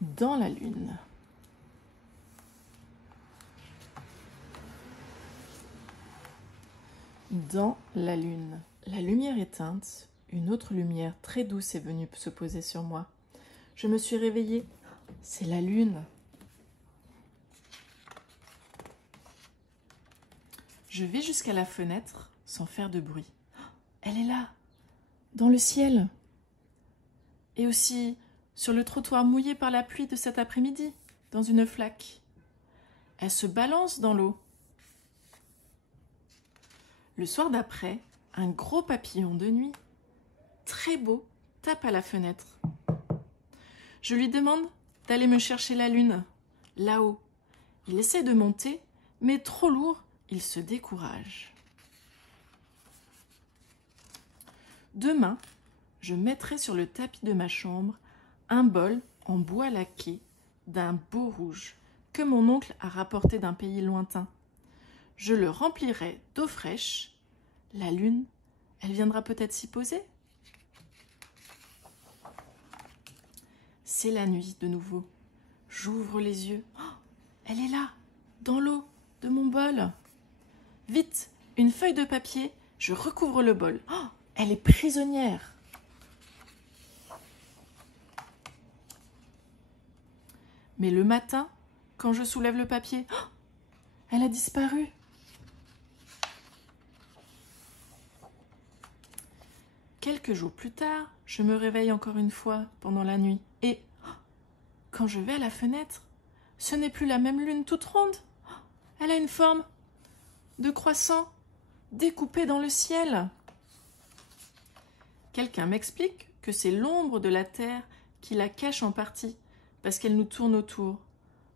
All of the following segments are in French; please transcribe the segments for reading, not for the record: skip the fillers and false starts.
dans la lune. Dans la lune. La lumière éteinte, une autre lumière très douce est venue se poser sur moi. Je me suis réveillée. C'est la lune. Je vais jusqu'à la fenêtre sans faire de bruit. Elle est là, dans le ciel. Et aussi sur le trottoir mouillé par la pluie de cet après-midi, dans une flaque. Elle se balance dans l'eau. Le soir d'après, un gros papillon de nuit, très beau, tape à la fenêtre. Je lui demande d'aller me chercher la lune, là-haut. Il essaie de monter, mais trop lourd, il se décourage. Demain, je mettrai sur le tapis de ma chambre un bol en bois laqué d'un beau rouge que mon oncle a rapporté d'un pays lointain. Je le remplirai d'eau fraîche. La lune, elle viendra peut-être s'y poser. C'est la nuit de nouveau. J'ouvre les yeux. Oh, elle est là, dans l'eau de mon bol. Vite, une feuille de papier, je recouvre le bol. Oh, elle est prisonnière. Mais le matin, quand je soulève le papier, oh, elle a disparu. Quelques jours plus tard, je me réveille encore une fois pendant la nuit. Et quand je vais à la fenêtre, ce n'est plus la même lune toute ronde. Elle a une forme de croissant découpé dans le ciel. Quelqu'un m'explique que c'est l'ombre de la Terre qui la cache en partie, parce qu'elle nous tourne autour,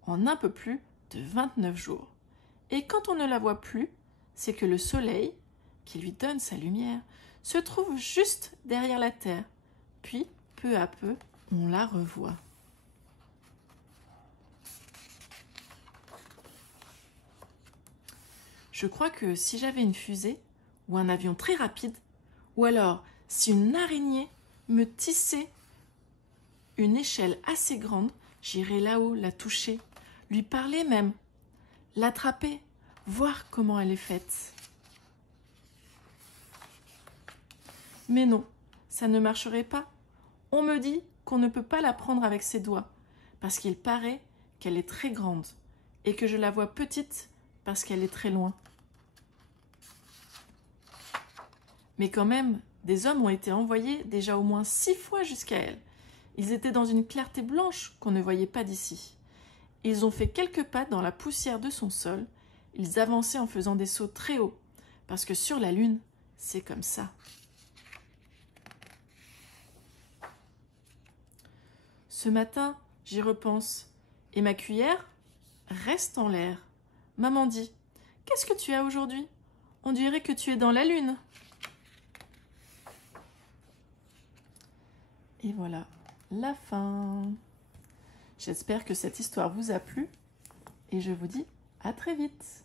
en un peu plus de 29 jours. Et quand on ne la voit plus, c'est que le soleil, qui lui donne sa lumière, se trouve juste derrière la Terre. Puis, peu à peu, on la revoit. Je crois que si j'avais une fusée, ou un avion très rapide, ou alors si une araignée me tissait une échelle assez grande, j'irais là-haut la toucher, lui parler même, l'attraper, voir comment elle est faite. Mais non, ça ne marcherait pas. On me dit qu'on ne peut pas la prendre avec ses doigts, parce qu'il paraît qu'elle est très grande, et que je la vois petite parce qu'elle est très loin. Mais quand même, des hommes ont été envoyés déjà au moins 6 fois jusqu'à elle. Ils étaient dans une clarté blanche qu'on ne voyait pas d'ici. Ils ont fait quelques pas dans la poussière de son sol. Ils avançaient en faisant des sauts très hauts, parce que sur la Lune, c'est comme ça. Ce matin, j'y repense, et ma cuillère reste en l'air. Maman dit, « Qu'est-ce que tu as aujourd'hui ? On dirait que tu es dans la Lune. » Et voilà, la fin. J'espère que cette histoire vous a plu et je vous dis à très vite.